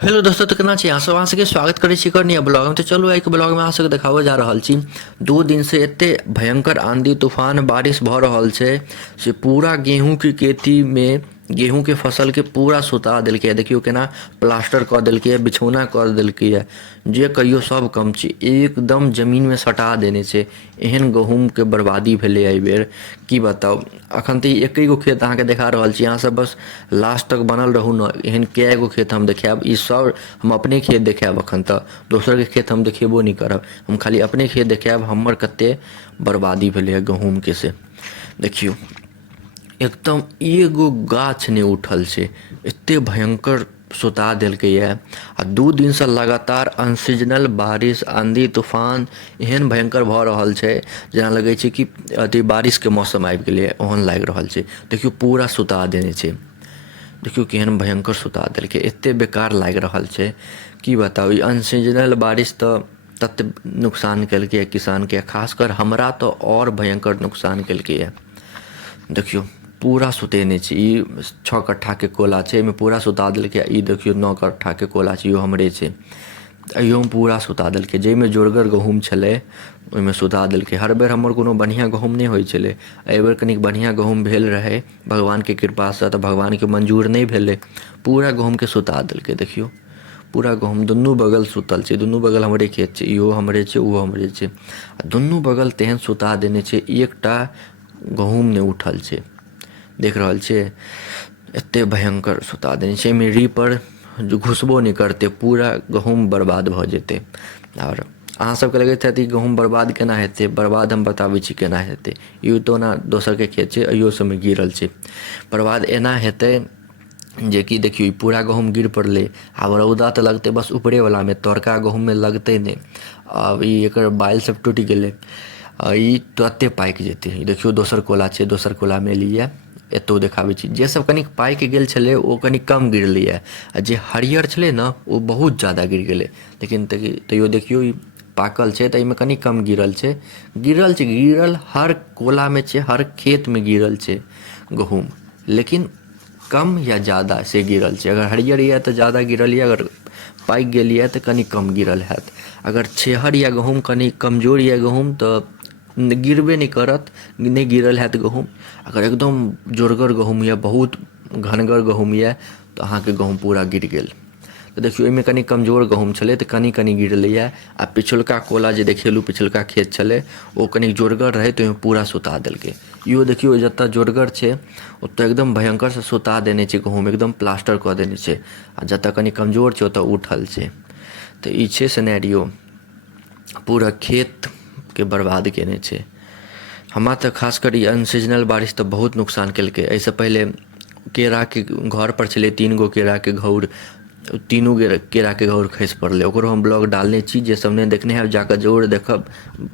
Hello दोस्तों, तो केना छी अहाँ सब? अहाँ सबके स्वागत करै छी करनी ब्लॉग में। तो चलू आइ के ब्लॉग में अहाँ सबके देखाबऽ जा रहल छी 2 दिन से एते भयंकर आंधी तूफान बारिश भऽ रहल छै से पूरा गेहूं की खेती में गेहूं के फसल के पूरा सुता देलकै है। देखियो केना प्लास्टर कऽ देलकै है, बिछौना कऽ देलकै है, जे कहियो सब कम छै, एकदम जमीन में सटा देने छै। एहन गहूम के बर्बादी भेलै एहि बेर, की बताउ। अखन तऽ एके गो खेत अहाँके देखा रहल छी, अहाँ सब बस लास्ट तक बनल रहू न। एहन कए गो खेत हम देखायब, ई सब हम अपने खेत देखायब। अखन तऽ दोसर के खेत हम देखेबो नहीं करब, हम खाली अपने खेत देखायब हमर कते बर्बादी भेलै है गहूम के से। देखियो एकदम एगो गाछ नहीं उठल छै, एते भयंकर सुता देलकै है। आ 2 दिन से लगातार अनसीजनल बारिश, आंधी तूफान एहन भयंकर भऽ रहल छै जेना लगै छै कि अथी बारिश के मौसम आबि गेलै है, ओहन लागि रहल छै। देखियो पूरा सुता देने छै, देखियो केहन भयंकर सुता देलकै, एते बेकार लागि रहल छै की बताउ। ई अनसीजनल बारिश तऽ तते नुकसान केलकै किसान के, खासकर हमरा तो और भयंकर नुकसान केलकै है। देखियो पूरा सुतेने छै, ई 6 कट्ठा के कोला छै, एहिमे पूरा सुता देलकै। ई देखियो 9 कट्ठा के कोला छै, इहो हमरे छै। अहियोमे पूरा सुता देलकै, जाहिमे जोरगर गहूँम छलै ओहिमे सुता देलकै। हर बेर हमर कोनो बढ़िआँ गहूँम नहि होइ छलै, एहिबेर कनिक बढ़िआँ गहूँम भेल रहै भगवानके कृपासँ, तऽ भगवानके मंजूर नहि भेलै, पूरा गहूँमके सुता देलकै। देखियो पूरा गहूँम दुनू बगल सुतल छै, दुनू बगल हमरे खेत छै, इहो हमरे छै ओहो हमरे छै। आ दुनू बगल तेहन सुता देने छै, एकटा गहूँम नहि उठल छै, देख रहल छियै। एते भयंकर सुता देने छै, एहिमे रीपर जो घुसबो नहीं करते, पूरा गहूँम बर्बाद भऽ जेतै। और अहाँ सबके लगैत हैत ई गहूँम बर्बाद केना हेतै? बर्बाद हम बताबै छी केना हेतै। ई तो ना दोसर के खेत छै, अहियो सबमे गिरल छै। बर्बाद एना हेतै जे कि देखियो ई पूरा गहूँम गिर पड़लै। आब रौदा तऽ लगतै बस ऊपरेवला में, तरका गहूँम में लगतै नहीं। अब ई एकर बाइल सब टूटि गेलै, ई तुरत्ते पाकि जेतै। ई देखियो दोसर कोला छै, दोसर कोला में एलियै, एतौ देखाबै छी। जे सब कनिक पाकि गेल छलै ओ कनि कम गिरलैए, आ जे हरियर छलै ने ओ बहुत ज़्यादा गिर गेलै। लेकिन तैयो देखियो ई पाकल छै तऽ एहिमे कनि कम गिरल छै। गिरल छै, गिरल हर कोला में छै, हर खेत में गिरल छै गहूँम, लेकिन कम या ज़्यादा से गिरल छै। अगर हरियर यऽ तऽ ज़्यादा गिरल यऽ, अगर पाकि गेल यऽ तऽ कनि कम गिरल हैत। अगर छेहर या गहूँम कनि कमजोर यऽ गहूँम तऽ गिरबे नहीं करत, नहीं गिरल हैत गहूँम। अगर एकदम जोरगर गहूँम यऽ, बहुत घनगर गहूँम यऽ, तऽ अहाँके गहूँम पूरा गिर गेल। तऽ देखियो एहिमे कनि कमजोर गहूँम छलै तऽ कनि कनि गिरलैए। आ पिछुलका कोला जे देखेलहुँ, पिछुलका खेत छलै ओ कनि जोरगर रहै तऽ ओहिमे पूरा सुता देलकै। इहो देखियो जतऽ जोरगर छै ओतऽ एकदम भयंकर से सुता देने छै गहूँम, एकदम प्लास्टर कऽ देने छै। आ जतऽ कनि कमजोर छै ओतऽ उठल छै। तऽ ई छै सिनेरियो, पूरा खेत के बर्बाद केने छै। हमरा तऽ खासकर ई अनसीजनल बारिश तऽ बहुत नुकसान केलकै। एहिसँ पहिले केराके घर पर छलै 3 गो केराके घौर, तीनू केराके घौर खसि पड़लै। ओकरो हम ब्लॉग डालने छी, जे सब नहि देखने हैब जाकऽ जरूर देखब।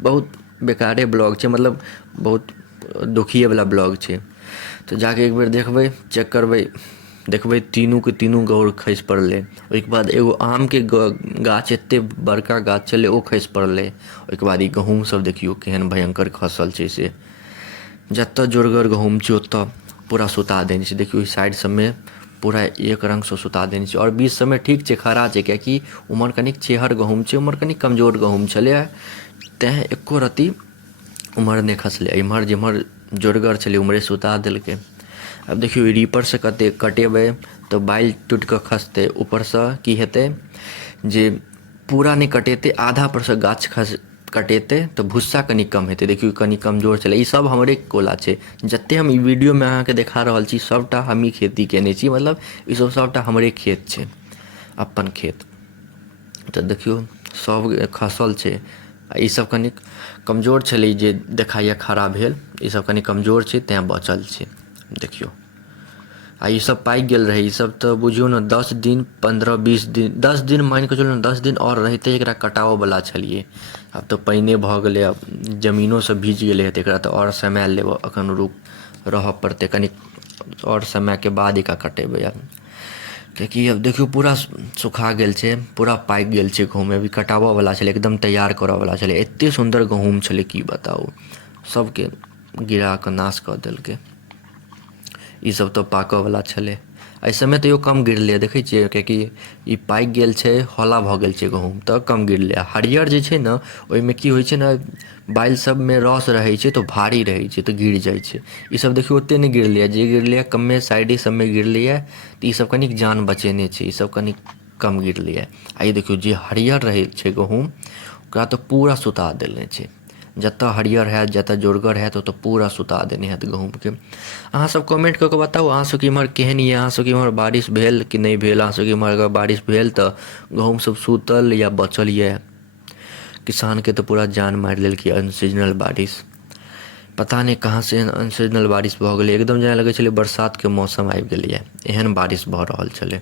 बहुत बेकारे ब्लॉग छै, मतलब बहुत दुखिएवला ब्लॉग छै। तऽ जाके एक बेर देखबै, चेक करबै, देखबै तीनू के तीनू घौर खसि पड़लै। ओहिके बाद एगो आमके गाछ, एतेक बड़का गाछ छलै ओ खसि पड़लै। ओहिके बाद ई गहूँम सब देखियो केहन भयंकर खसल छै से। जतऽ जोरगर गहूँम छै ओतऽ पूरा सुता देने छै। देखियो ई साइड सबमे पूरा एक रङ्गसँ सुता देने छै, आओर बीच सबमे ठीक छै, खड़ा छै, कियाकि उम्हर कनिक छेहर गहूँम छै, उम्हर कनि कमजोर गहूँम छलै, तेँ एको रत्ती उम्हर नहि खसलै। एम्हर जेम्हर जोरगर छलै उम्हरे सुता देलकै। आब देखियो ई रीपरसँ कटेबै तऽ बाइल टूटि कऽ खसतै। ऊपरसँ की हेतै जे पूरा नहि कटेतै, आधा पर सँ गाछ कटेतै तऽ भुस्सा कनि कम हेतै। देखियो कनि कमजोर छलै। ई सब हमरे कोला छै, जतेक हम ई वीडियोमे अहाँके देखा रहल छी सबटा हमही खेती केने छी, मतलब ई सब सबटा हमरे खेत छै, अपन खेत। तऽ देखियो सब खसल छै। आ ईसब कनि कमजोर छलै, जे देखाइए खड़ा भेल, ईसब कनि कमजोर छै तेँ बचल छै। देखियो आ ई सब पाकि गेल रहै। ई सब तऽ बुझियौ ने 10 दिन 15-20 दिन, 10 दिन मानि कऽ चलू ने, 10 दिन आओर रहितै एकरा कटाबऽवला छलियै। आब तऽ पानिए भऽ गेलै, आब जमीनो सब भीज गेलै है, तऽ एकरा तऽ आओर समय लेबऽ एखन रहऽ पड़तै कनि, आओर समयके बाद एकरा कटेबै आब। कियाकि अब देखियो पूरा सुखा गेल छै, पूरा पाकि गेल छै गहूँम। अभी कटाबऽवला छलै, एकदम तैयार करऽवला छलै। एतेक सुन्दर गहूँम छलै की बताउ, सबके गिरा कऽ नाश कऽ देलकै। ई सब तऽ पाकऽवला छलै। एहि समय तैयो कम गिरलै देखै छियै, किएकि ई पाकि गेल छै, हौला भऽ गेल छै गहूँम, तऽ कम गिरलै। हरियर जे छै ने ओहिमे की होइ छै ने, बालि सबमे रस रहै छै तऽ भारी रहै छै तऽ गिर जाइ छै। ईसब देखियौ ओतेक नहि गिरलैए, जे गिरलैए कमे साइडे सबमे गिरलैए, तऽ ईसब कनिक जान बचेने छै, ईसब कनिक कम गिरलैए। आ ई देखियौ जे हरियर रहै छै गहूँम ओकरा तऽ पूरा सुता देने छै। जतऽ हरियर हैत, जतऽ जोरगर हैत, ओतऽ पूरा सुता देने हैत गहूँमके। अहाँसब कमेंट कऽ कऽ बताउ अहाँसबके इम्हर केहन अइ, अहाँसबके इम्हर बारिश भेल कि नहि भेल। अहाँसबके इम्हर अगर बारिश भेल तऽ गहूँम सब सुतल या बचल यऽ। किसानके तऽ पूरा जान मारि लेलकै अनसीजनल बारिश। पता नहि कहाँसँ एहन अनसीजनल बारिश भऽ गेलै, एकदम जेना लगै छलै बरसातके मौसम आबि गेलैए, एहन बारिश भऽ रहल छलै।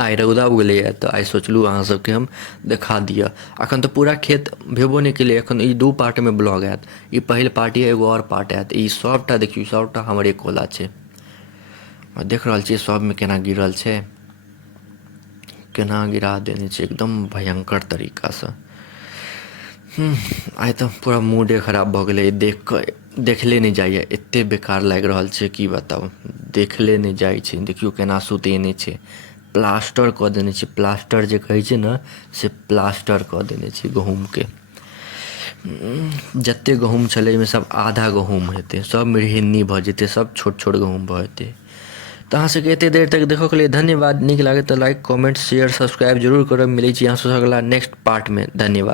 आइ रौदा उगलैए तऽ आइ सोचलहुँ अहाँ सबके हम देखा दिअ। एखन तऽ पूरा खेत भेबो नहि केलै, एखन ई 2 पार्टमे ब्लॉग आयत। ई पहिल पार्ट यऽ, एगो आओर पार्ट आयत। ई सबटा देखियौ, सबटा हमरे कोला छै। आ देख रहल छियै सबमे केना गिरल छै, केना गिरा देने छै एकदम भयंकर तरीकासँ। आइ तऽ पूरा मूडे खराब भऽ गेलै देख कऽ, देखले नहि जाइए, एतेक बेकार लागि रहल छै की बताउ। देखले नहि जाइ छै, देखियौ केना सुतेने छै, प्लास्टर कऽ देने छै। प्लास्टर जे कहै छै ने से प्लास्टर कऽ देने छै गहूँमके। जतेक गहूँम छलै ओहिमे सब आधा गहूँम हेतै, सबमे हिन्नी भऽ जेतै, सब छोट छोट गहूँम भऽ जेतै। तऽ अहाँसबके एतेक देर तक देखऽके लिए धन्यवाद। नीक लागै तऽ लाइक, कमेंट, शेयर, सब्सक्राइब जरूर करब। मिलै छी अहाँ सबसँ अगला नेक्स्ट पार्टमे। धन्यवाद।